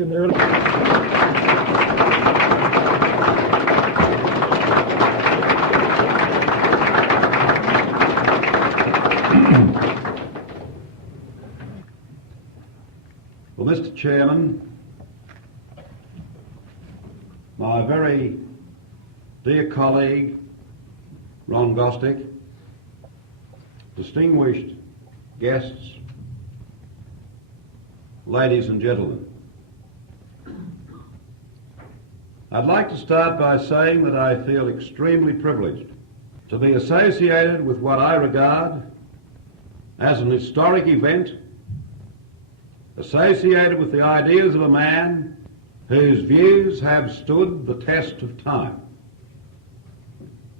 in the early... Well, Mr. Chairman, my very dear colleague, Ron Gostick, distinguished guests, ladies and gentlemen, I'd like to start by saying that I feel extremely privileged to be associated with what I regard as an historic event, associated with the ideas of a man whose views have stood the test of time.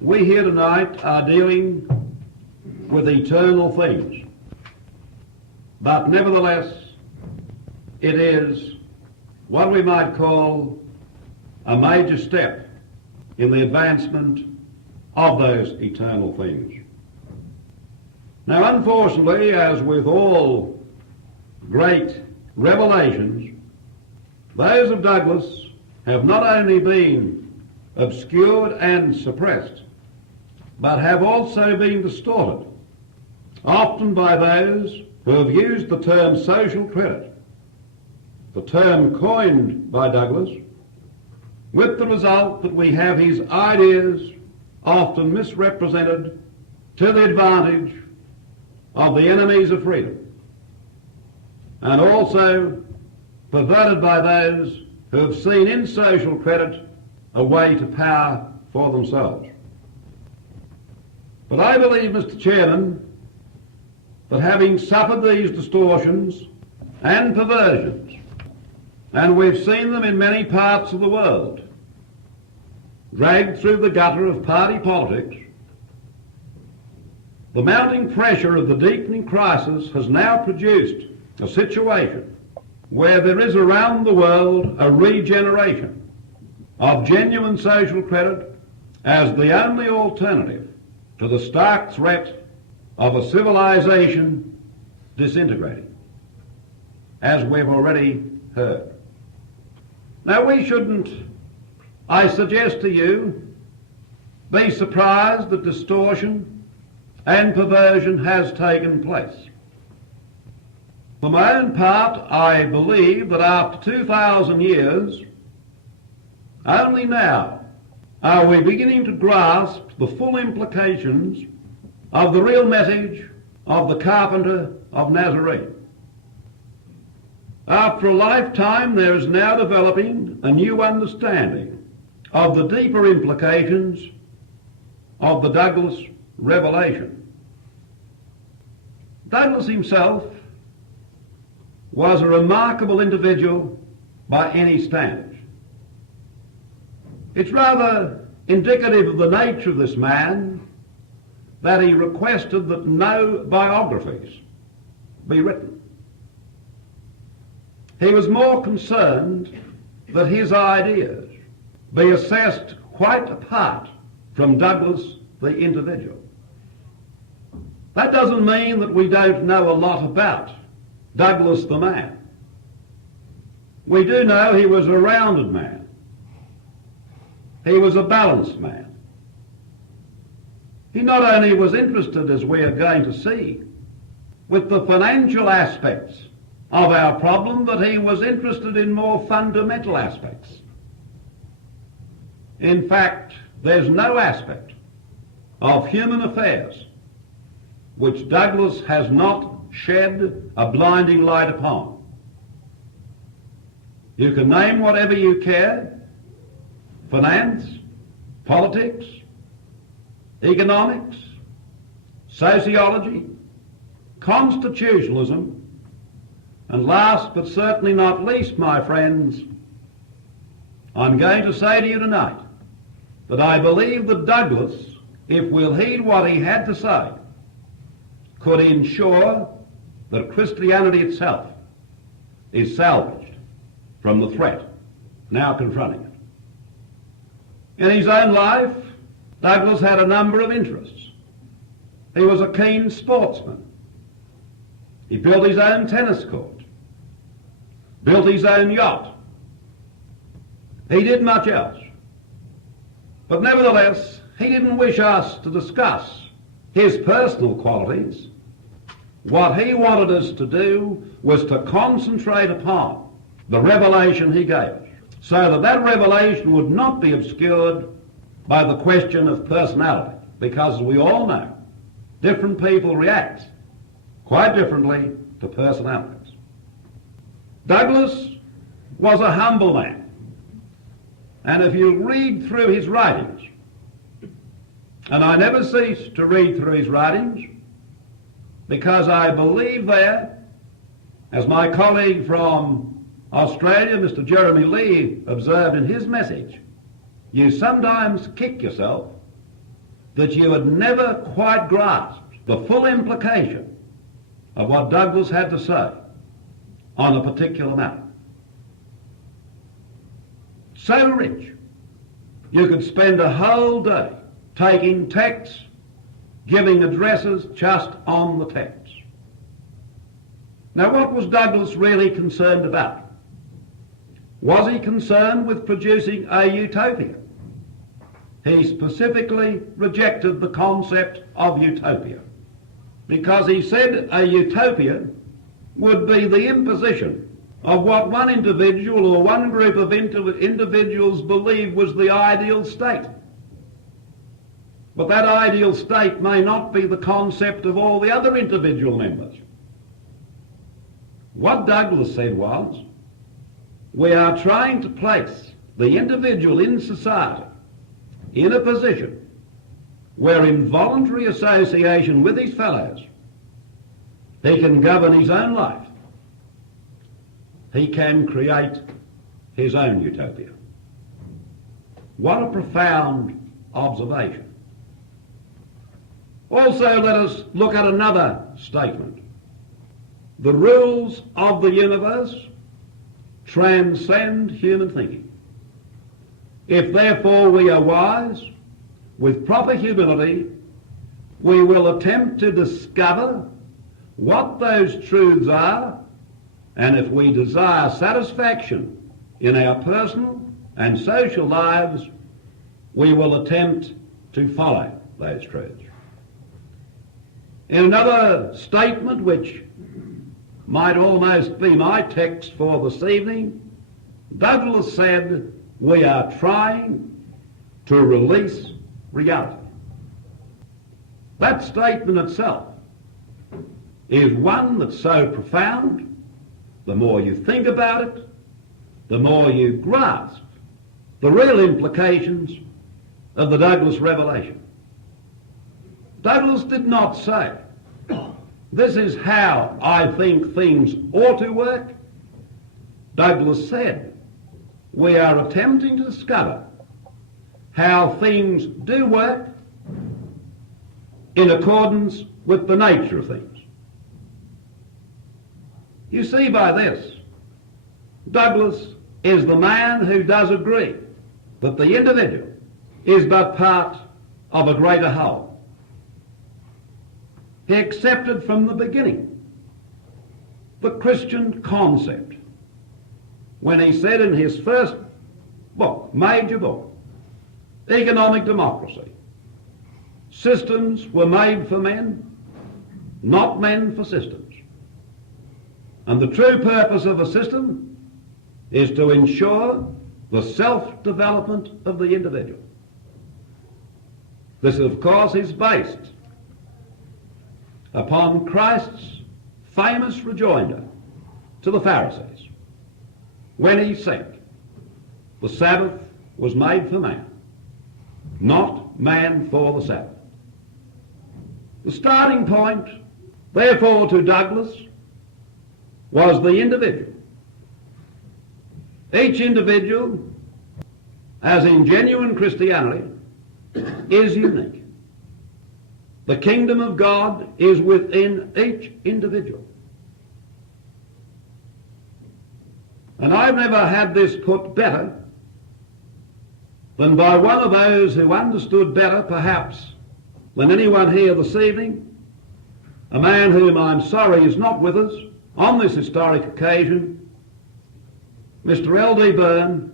We here tonight are dealing with eternal things, but nevertheless it is what we might call a major step in the advancement of those eternal things. Now, unfortunately, as with all great revelations, those of Douglas have not only been obscured and suppressed, but have also been distorted, often by those who have used the term social credit, the term coined by Douglas, with the result that we have his ideas often misrepresented to the advantage of the enemies of freedom, and also perverted by those who have seen in social credit a way to power for themselves. But I believe, Mr. Chairman, that having suffered these distortions and perversions, and we've seen them in many parts of the world, dragged through the gutter of party politics, the mounting pressure of the deepening crisis has now produced a situation where there is around the world a regeneration of genuine social credit as the only alternative to the stark threat of a civilization disintegrating, as we've already heard. Now, we shouldn't, I suggest to you, be surprised that distortion and perversion has taken place. For my own part, I believe that after 2,000 years, only now are we beginning to grasp the full implications of the real message of the carpenter of Nazarene. After a lifetime, there is now developing a new understanding of the deeper implications of the Douglas revelation. Douglas himself was a remarkable individual by any standards. It's rather indicative of the nature of this man that he requested that no biographies be written. He was more concerned that his ideas be assessed quite apart from Douglas the individual. That doesn't mean that we don't know a lot about Douglas the man. We do know he was a rounded man. He was a balanced man. He not only was interested, as we are going to see, with the financial aspects of our problem, but he was interested in more fundamental aspects. In fact, there's no aspect of human affairs which Douglas has not shed a blinding light upon. You can name whatever you care: finance, politics, economics, sociology, constitutionalism, and last but certainly not least, my friends, I'm going to say to you tonight that I believe that Douglas, if we'll heed what he had to say, could ensure that Christianity itself is salvaged from the threat now confronting it. In his own life, Douglas had a number of interests. He was a keen sportsman. He built his own tennis court, built his own yacht, He did much else. But nevertheless, he didn't wish us to discuss his personal qualities. What he wanted us to do was to concentrate upon the revelation he gave us, so that that revelation would not be obscured by the question of personality, because as we all know, different people react quite differently to personalities. Douglas was a humble man, and if you read through his writings, and I never cease to read through his writings, because I believe there, as my colleague from Australia, Mr. Jeremy Lee, observed in his message, you sometimes kick yourself that you had never quite grasped the full implication of what Douglas had to say on a particular matter. So rich, you could spend a whole day taking texts, giving addresses just on the text. Now, what was Douglas really concerned about? Was he concerned with producing a utopia? He specifically rejected the concept of utopia, because he said a utopia would be the imposition of what one individual or one group of individuals believed was the ideal state. But that ideal state may not be the concept of all the other individual members. What Douglas said was, we are trying to place the individual in society in a position where in voluntary association with his fellows, he can govern his own life. He can create his own utopia. What a profound observation. Also, let us look at another statement. The rules of the universe transcend human thinking. If therefore we are wise, with proper humility, we will attempt to discover what those truths are, and if we desire satisfaction in our personal and social lives, we will attempt to follow those truths. In another statement, which might almost be my text for this evening, Douglas said, we are trying to release reality. That statement itself is one that's so profound, the more you think about it, the more you grasp the real implications of the Douglas revelation. Douglas did not say, this is how I think things ought to work. Douglas said, we are attempting to discover how things do work in accordance with the nature of things. You see by this, Douglas is the man who does agree that the individual is but part of a greater whole. He accepted from the beginning the Christian concept when he said in his first book, major book, Economic Democracy, systems were made for men, not men for systems. And the true purpose of a system is to ensure the self-development of the individual. This, of course, is based upon Christ's famous rejoinder to the Pharisees when he said, the Sabbath was made for man, not man for the Sabbath. The starting point, therefore, to Douglas was the individual. Each individual, as in genuine Christianity, is unique. The kingdom of God is within each individual. And I've never had this put better than by one of those who understood better, perhaps, than anyone here this evening, a man whom I'm sorry is not with us on this historic occasion, Mr. L.D. Byrne,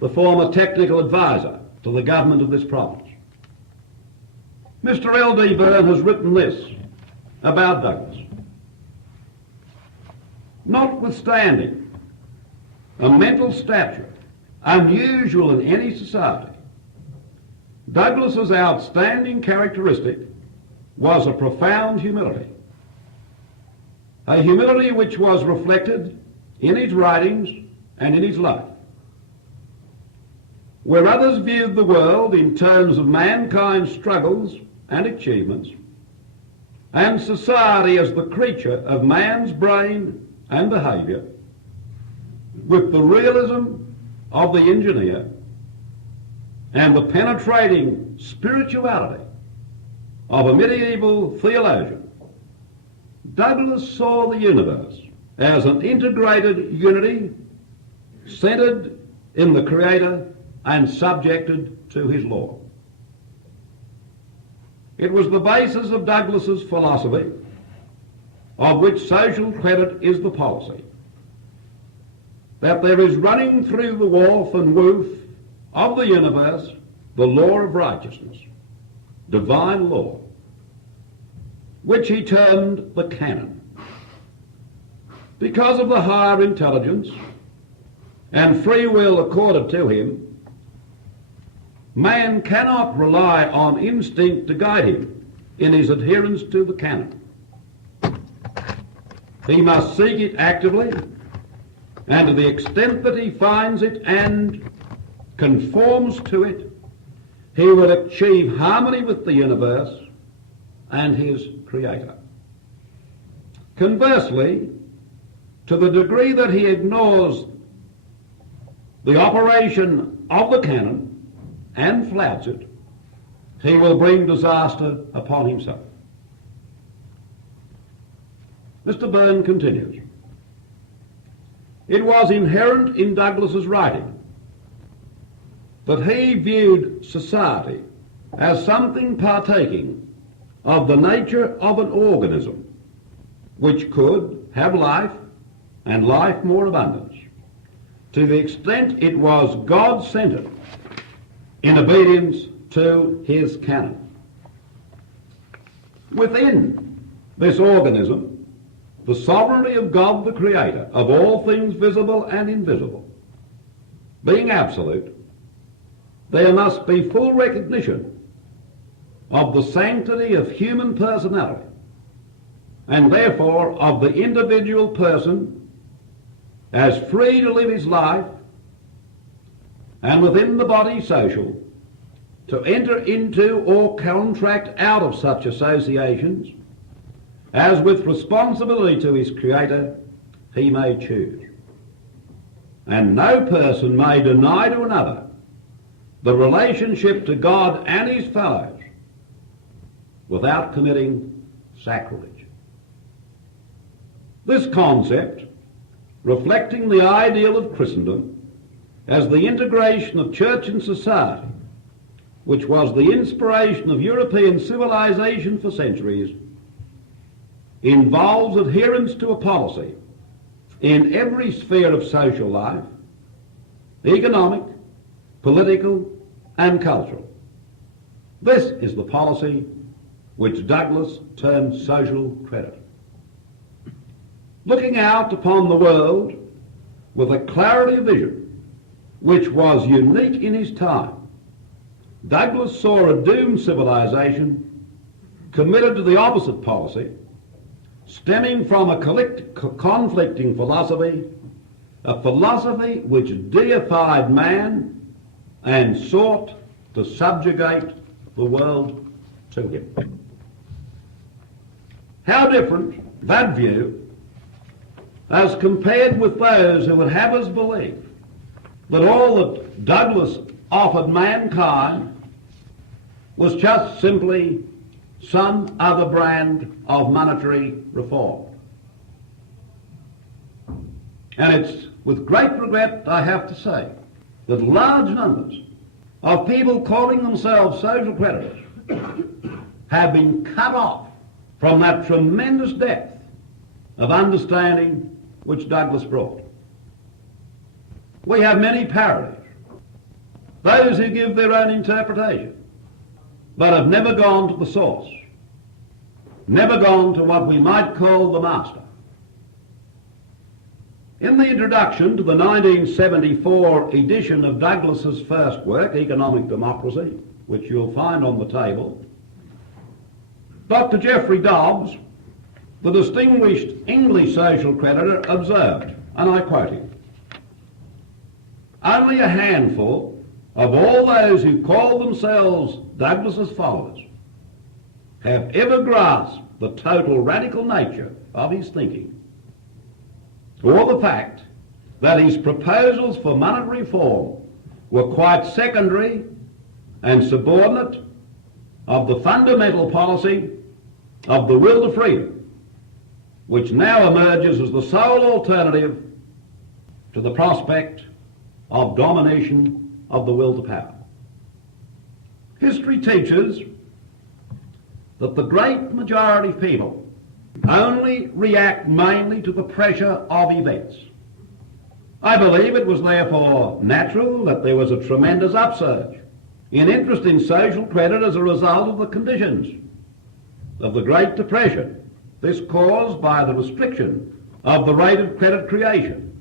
the former technical advisor to the government of this province. Mr. L.D. Byrne has written this about Douglas. Notwithstanding a mental stature unusual in any society, Douglas's outstanding characteristic was a profound humility, a humility which was reflected in his writings and in his life. Where others viewed the world in terms of mankind's struggles and achievements, and society as the creature of man's brain and behaviour, with the realism of the engineer and the penetrating spirituality of a medieval theologian, Douglas saw the universe as an integrated unity centred in the Creator and subjected to his law. It was the basis of Douglas's philosophy, of which social credit is the policy, that there is running through the warp and woof of the universe the law of righteousness, divine law, which he termed the canon. Because of the higher intelligence and free will accorded to him, man cannot rely on instinct to guide him in his adherence to the canon. He must seek it actively, and to the extent that he finds it and conforms to it, he will achieve harmony with the universe and his Creator. Conversely, to the degree that he ignores the operation of the canon and flouts it, he will bring disaster upon himself. Mr. Byrne continues, it was inherent in Douglas's writing that he viewed society as something partaking of the nature of an organism which could have life and life more abundance, to the extent it was God-centered in obedience to his canon. Within this organism, the sovereignty of God the Creator of all things visible and invisible being absolute, there must be full recognition of the sanctity of human personality, and therefore of the individual person as free to live his life, and within the body social, to enter into or contract out of such associations as with responsibility to his Creator he may choose. And no person may deny to another the relationship to God and his fellows without committing sacrilege. This concept, reflecting the ideal of Christendom as the integration of church and society, which was the inspiration of European civilization for centuries, involves adherence to a policy in every sphere of social life, economic, political, and cultural. This is the policy which Douglas termed social credit. Looking out upon the world with a clarity of vision which was unique in his time, Douglas saw a doomed civilization committed to the opposite policy, stemming from a conflicting philosophy, a philosophy which deified man and sought to subjugate the world to him. How different that view as compared with those who would have us believe that all that Douglas offered mankind was just simply some other brand of monetary reform. And it's with great regret I have to say that large numbers of people calling themselves social creditors have been cut off from that tremendous depth of understanding which Douglas brought. We have many parodies those who give their own interpretation, but have never gone to the source, never gone to what we might call the master. In the introduction to the 1974 edition of Douglas's first work, Economic Democracy, which you'll find on the table, Dr. Geoffrey Dobbs, the distinguished English social creditor, observed, and I quote him, "Only a handful of all those who call themselves Douglas's followers have ever grasped the total radical nature of his thinking, or the fact that his proposals for monetary reform were quite secondary and subordinate of the fundamental policy of the will to freedom, which now emerges as the sole alternative to the prospect of domination of the will to power." History teaches that the great majority of people only react mainly to the pressure of events. I believe it was therefore natural that there was a tremendous upsurge in interest in social credit as a result of the conditions of the Great Depression, this caused by the restriction of the rate of credit creation.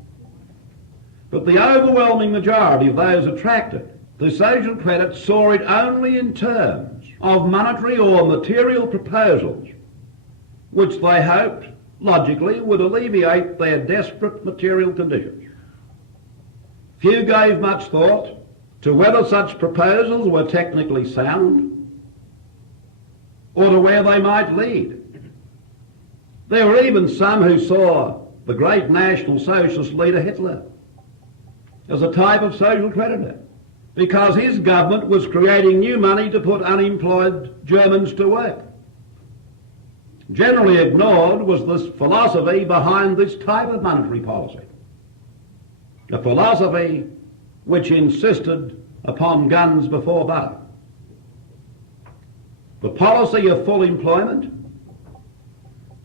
But the overwhelming majority of those attracted to social credit saw it only in terms of monetary or material proposals which they hoped, logically, would alleviate their desperate material conditions. Few gave much thought to whether such proposals were technically sound or to where they might lead. There were even some who saw the great National Socialist leader Hitler as a type of social creditor, because his government was creating new money to put unemployed Germans to work. Generally ignored was this philosophy behind this type of monetary policy, a philosophy which insisted upon guns before butter. The policy of full employment,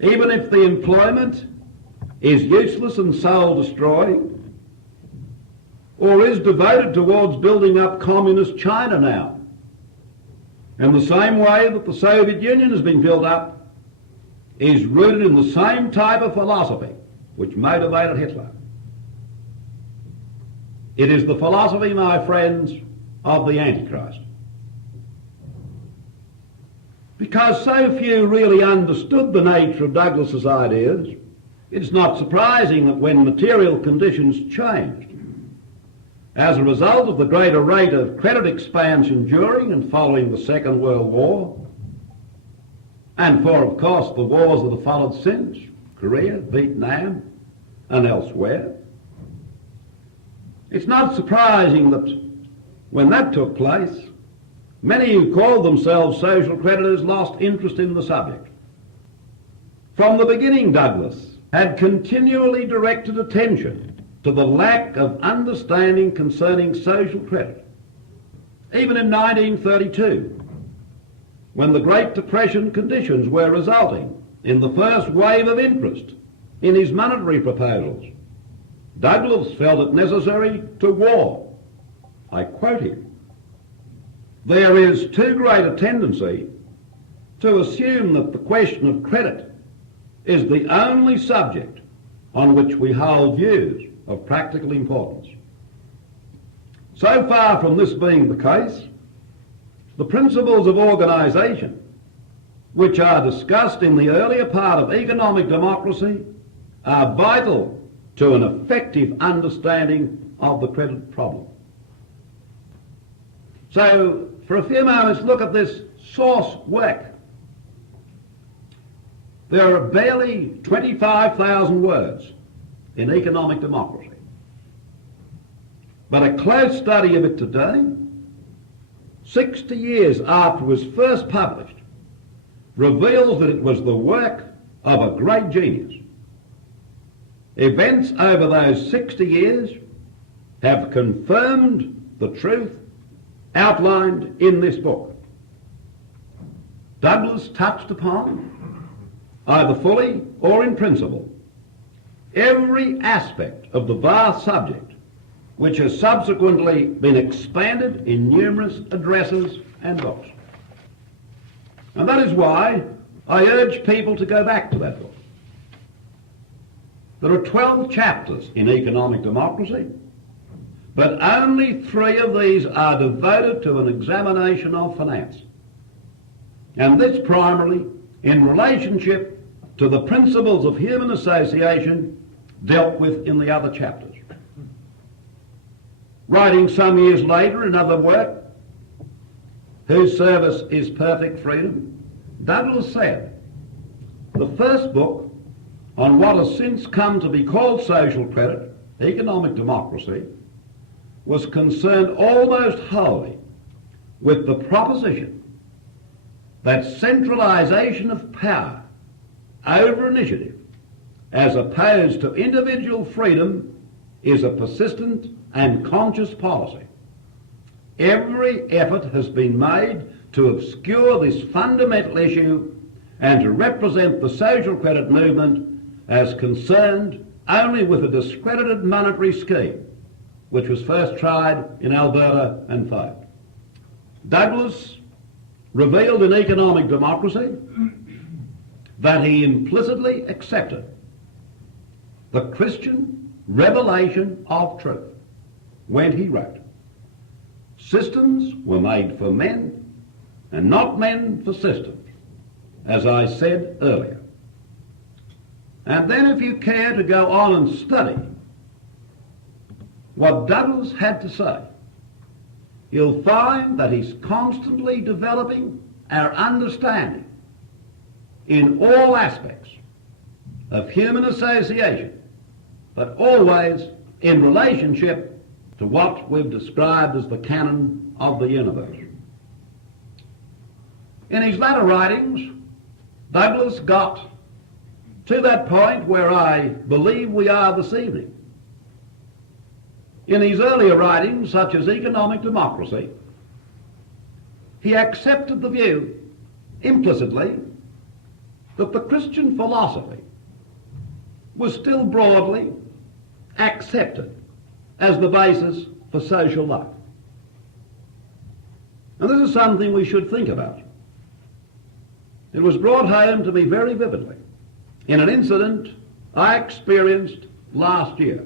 even if the employment is useless and soul-destroying, or is devoted towards building up communist China now, in the same way that the Soviet Union has been built up, is rooted in the same type of philosophy which motivated Hitler. It is the philosophy, my friends, of the Antichrist. Because so few really understood the nature of Douglas's ideas, it's not surprising that when material conditions changed, as a result of the greater rate of credit expansion during and following the Second World War, and for, of course, the wars that have followed since, Korea, Vietnam, and elsewhere, it's not surprising that when that took place, many who called themselves social creditors lost interest in the subject. From the beginning, Douglas had continually directed attention to the lack of understanding concerning social credit. Even in 1932, when the Great Depression conditions were resulting in the first wave of interest in his monetary proposals, Douglas felt it necessary to warn. I quote him, "There is too great a tendency to assume that the question of credit is the only subject on which we hold views of practical importance. So far from this being the case, the principles of organisation, which are discussed in the earlier part of Economic Democracy, are vital to an effective understanding of the credit problem." So, for a few moments, look at this source work. There are barely 25,000 words in Economic Democracy. But a close study of it today, 60 years after it was first published, reveals that it was the work of a great genius. Events over those 60 years have confirmed the truth outlined in this book. Douglas touched upon, either fully or in principle, every aspect of the vast subject which has subsequently been expanded in numerous addresses and books. And that is why I urge people to go back to that book. There are 12 chapters in economic democracy, but only 3 of these are devoted to an examination of finance. And this primarily in relationship to the principles of human association dealt with in the other chapters. Writing some years later another work, Whose Service is Perfect Freedom, Douglas said, the first book on what has since come to be called social credit, economic democracy, was concerned almost wholly with the proposition that centralization of power over initiative, as opposed to individual freedom, is a persistent and conscious policy. Every effort has been made to obscure this fundamental issue and to represent the social credit movement as concerned only with a discredited monetary scheme, which was first tried in Alberta and failed. Douglas revealed in Economic Democracy that he implicitly accepted the Christian revelation of truth when he wrote, systems were made for men and not men for systems, as I said earlier. And then if you care to go on and study what Douglas had to say, you'll find that he's constantly developing our understanding in all aspects of human association, but always in relationship to what we've described as the canon of the universe. In his latter writings, Douglas got to that point where I believe we are this evening. In his earlier writings, such as Economic Democracy, he accepted the view, implicitly, that the Christian philosophy was still broadly accepted as the basis for social life. And this is something we should think about. It was brought home to me very vividly in an incident I experienced last year.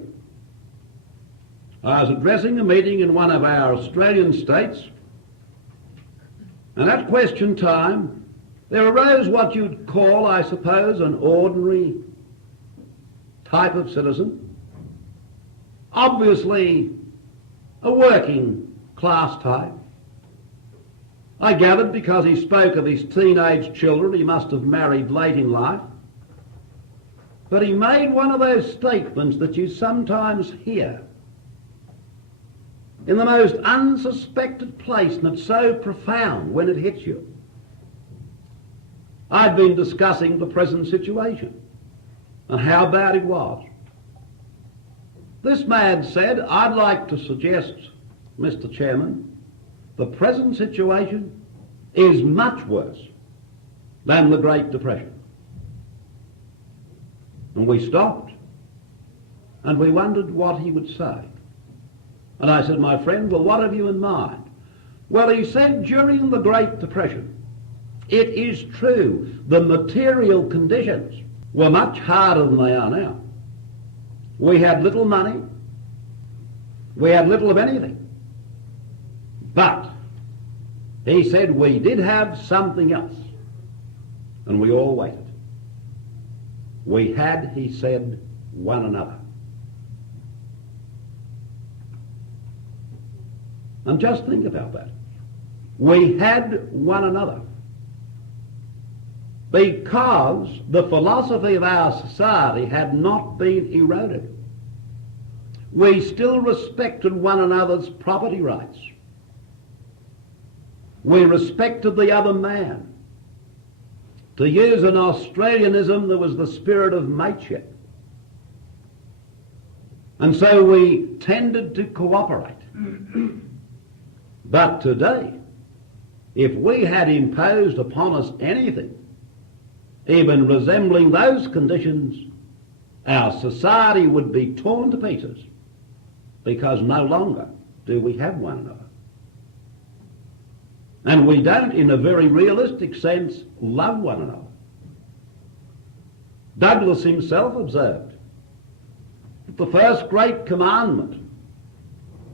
I was addressing a meeting in one of our Australian states, and at question time there arose what you'd call, I suppose, an ordinary type of citizen, obviously a working class type. I gathered because he spoke of his teenage children, he must have married late in life. But he made one of those statements that you sometimes hear in the most unsuspected place, and it's so profound when it hits you. I'd been discussing the present situation and how bad it was. This man said, I'd like to suggest, Mr. Chairman, the present situation is much worse than the Great Depression. And we stopped and we wondered what he would say. And I said, my friend, well, what have you in mind? Well, he said, during the Great Depression, it is true, the material conditions were much harder than they are now. We had little money. We had little of anything. But, he said, we did have something else. And we all waited. We had, he said, one another. And just think about that. We had one another. Because the philosophy of our society had not been eroded. We still respected one another's property rights. We respected the other man. To use an Australianism, there was the spirit of mateship. And so we tended to cooperate. But today, if we had imposed upon us anything, even resembling those conditions, our society would be torn to pieces because no longer do we have one another. And we don't, in a very realistic sense, love one another. Douglas himself observed that the first great commandment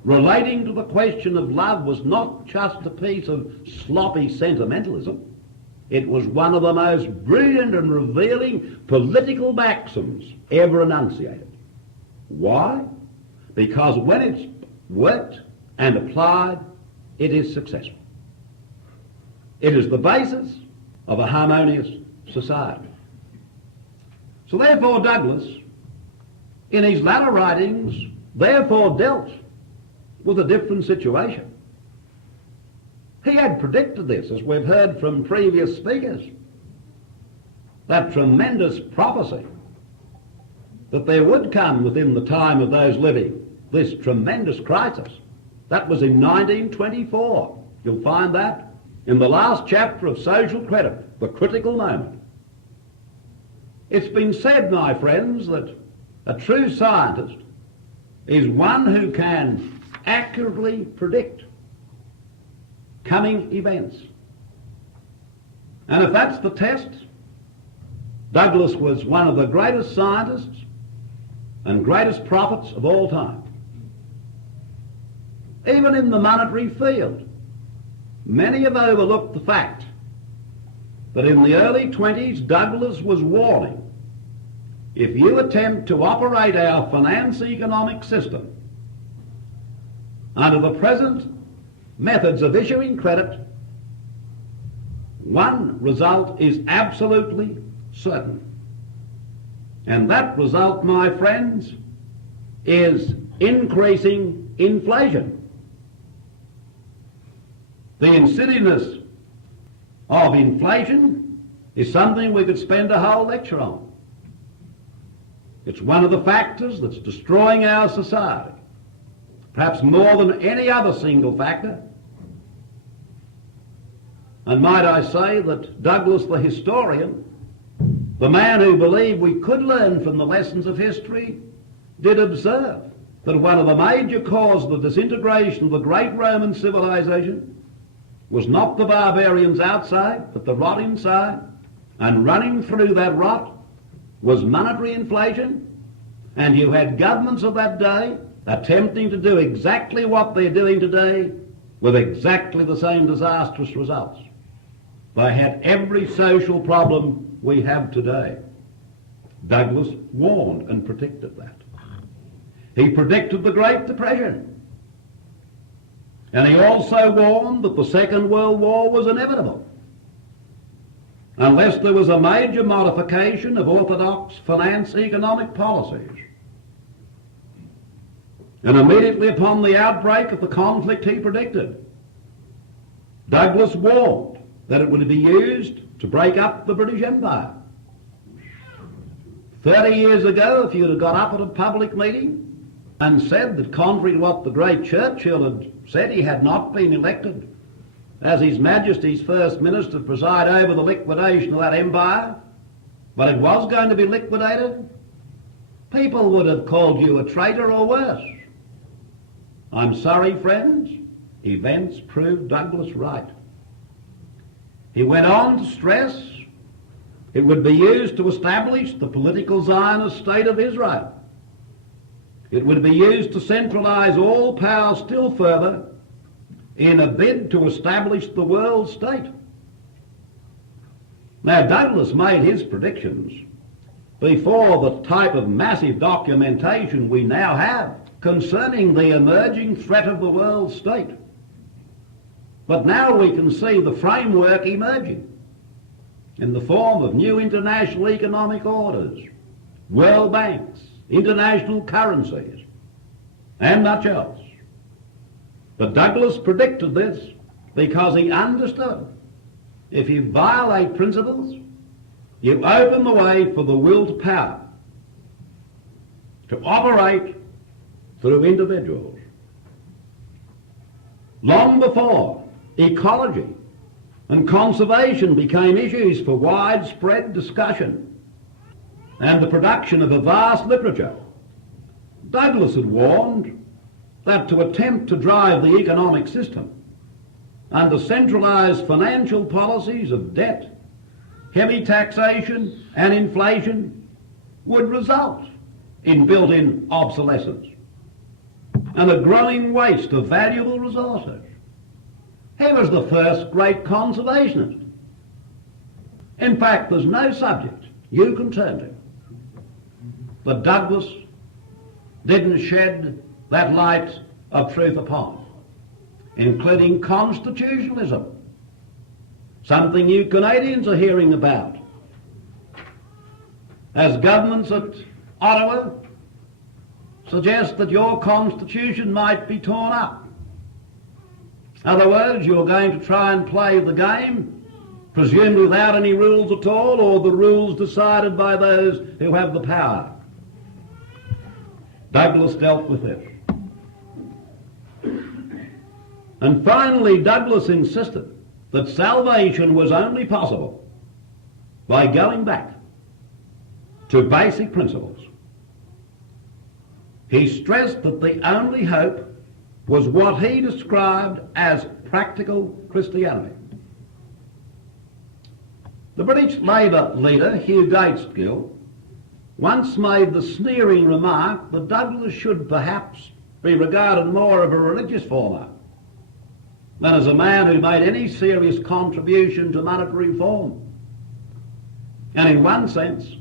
relating to the question of love was not just a piece of sloppy sentimentalism. It was one of the most brilliant and revealing political maxims ever enunciated. Why? Because when it's worked and applied, it is successful. It is the basis of a harmonious society. So therefore Douglas, in his latter writings, therefore dealt with a different situation. He had predicted this, as we've heard from previous speakers, that tremendous prophecy that there would come within the time of those living this tremendous crisis. That was in 1924. You'll find that in the last chapter of Social Credit, the critical moment. It's been said, my friends, that a true scientist is one who can accurately predict coming events. And if that's the test, Douglas was one of the greatest scientists and greatest prophets of all time. Even in the monetary field, many have overlooked the fact that in the early 20s, Douglas was warning, if you attempt to operate our finance economic system under the present methods of issuing credit, one result is absolutely certain. And that result, my friends, is increasing inflation. The insidiousness of inflation is something we could spend a whole lecture on. It's one of the factors that's destroying our society, perhaps more than any other single factor. And might I say that Douglas the historian, the man who believed we could learn from the lessons of history, did observe that one of the major causes of the disintegration of the great Roman civilization was not the barbarians outside, but the rot inside. And running through that rot was monetary inflation. And you had governments of that day attempting to do exactly what they're doing today with exactly the same disastrous results. They had every social problem we have today. Douglas warned and predicted that. He predicted the Great Depression. And he also warned that the Second World War was inevitable unless there was a major modification of orthodox finance economic policies. And immediately upon the outbreak of the conflict he predicted, Douglas warned that it would be used to break up the British Empire. 30 years ago, if you'd have got up at a public meeting and said that contrary to what the great Churchill had said, he had not been elected as His Majesty's First Minister to preside over the liquidation of that empire, but it was going to be liquidated, people would have called you a traitor or worse. I'm sorry, friends, events proved Douglas right. He went on to stress it would be used to establish the political Zionist state of Israel. It would be used to centralize all power still further in a bid to establish the world state. Now, Douglas made his predictions before the type of massive documentation we now have concerning the emerging threat of the world state. But now we can see the framework emerging in the form of new international economic orders, world banks, international currencies, and much else. But Douglas predicted this because he understood if you violate principles, you open the way for the will to power to operate through individuals. Long before ecology and conservation became issues for widespread discussion and the production of a vast literature, Douglas had warned that to attempt to drive the economic system under centralised financial policies of debt, heavy taxation and inflation would result in built-in obsolescence and a growing waste of valuable resources. He was the first great conservationist. In fact, there's no subject you can turn to that Douglas didn't shed that light of truth upon, including constitutionalism, something you Canadians are hearing about, as governments at Ottawa suggest that your constitution might be torn up. In other words, you're going to try and play the game, presumably without any rules at all, or the rules decided by those who have the power. Douglas dealt with it. And finally, Douglas insisted that salvation was only possible by going back to basic principles. He stressed that the only hope was what he described as practical Christianity. The British Labour leader, Hugh Douglas, once made the sneering remark that Douglas should perhaps be regarded more of a religious farmer than as a man who made any serious contribution to monetary reform. And in one sense,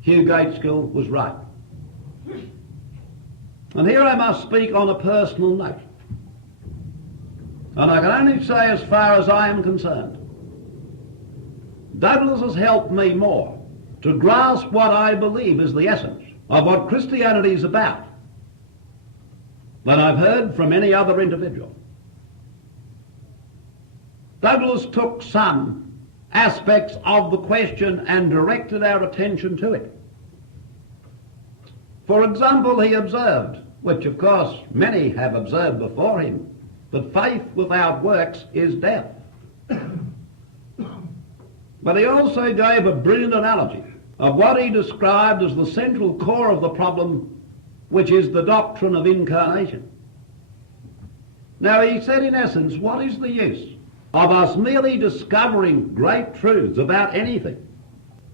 Hugh Gateskill was right. And here I must speak on a personal note. And I can only say, as far as I am concerned, Douglas has helped me more to grasp what I believe is the essence of what Christianity is about than I've heard from any other individual. Douglas took some aspects of the question and directed our attention to it. For example, he observed, which of course many have observed before him, that faith without works is death. But he also gave a brilliant analogy of what he described as the central core of the problem, which is the doctrine of incarnation. Now, he said, in essence, what is the use of us merely discovering great truths about anything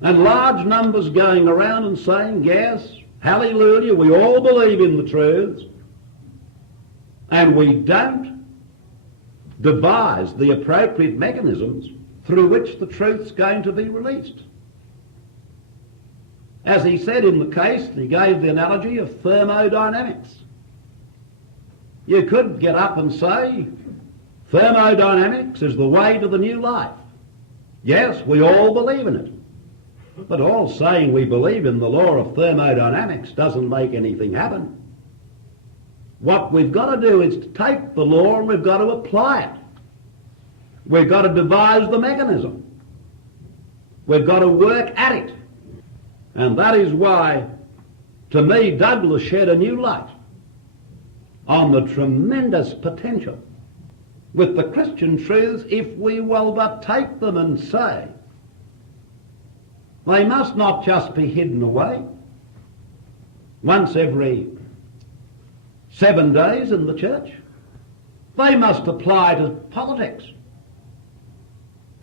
and large numbers going around and saying, yes, hallelujah, we all believe in the truths, and we don't devise the appropriate mechanisms through which the truth's going to be released. As he said in the case, he gave the analogy of thermodynamics. You could get up and say, thermodynamics is the way to the new life. Yes, we all believe in it. But all saying we believe in the law of thermodynamics doesn't make anything happen. What we've got to do is to take the law and we've got to apply it. We've got to devise the mechanism. We've got to work at it. And that is why, to me, Douglas shed a new light on the tremendous potential with the Christian truths if we will but take them and say, they must not just be hidden away once every 7 days in the church. They must apply to politics,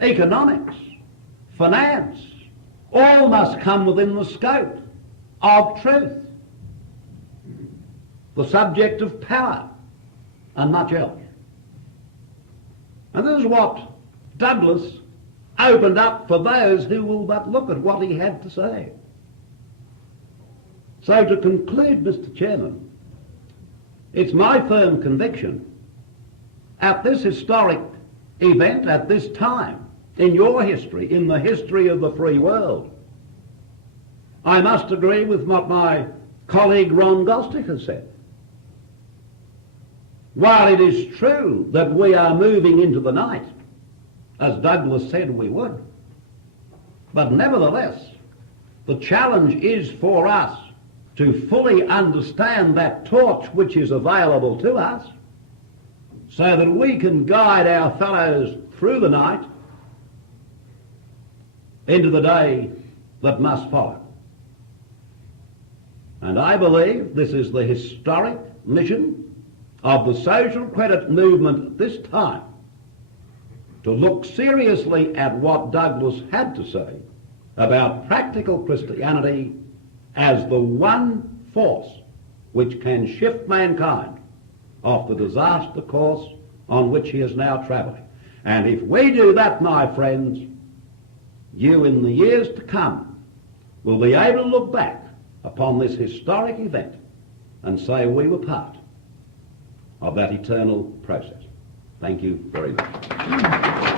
economics, finance. All must come within the scope of truth, the subject of power, and much else. And this is what Douglas opened up for those who will but look at what he had to say. So to conclude, Mr. Chairman, it's my firm conviction at this historic event, at this time, in your history, in the history of the free world, I must agree with what my colleague Ron Gostick has said. While it is true that we are moving into the night, as Douglas said we would, but nevertheless, the challenge is for us to fully understand that torch which is available to us so that we can guide our fellows through the night into the day that must follow. And I believe this is the historic mission of the social credit movement at this time to look seriously at what Douglas had to say about practical Christianity as the one force which can shift mankind off the disaster course on which he is now travelling. And if we do that, my friends, you in the years to come will be able to look back upon this historic event and say we were part of that eternal process. Thank you very much.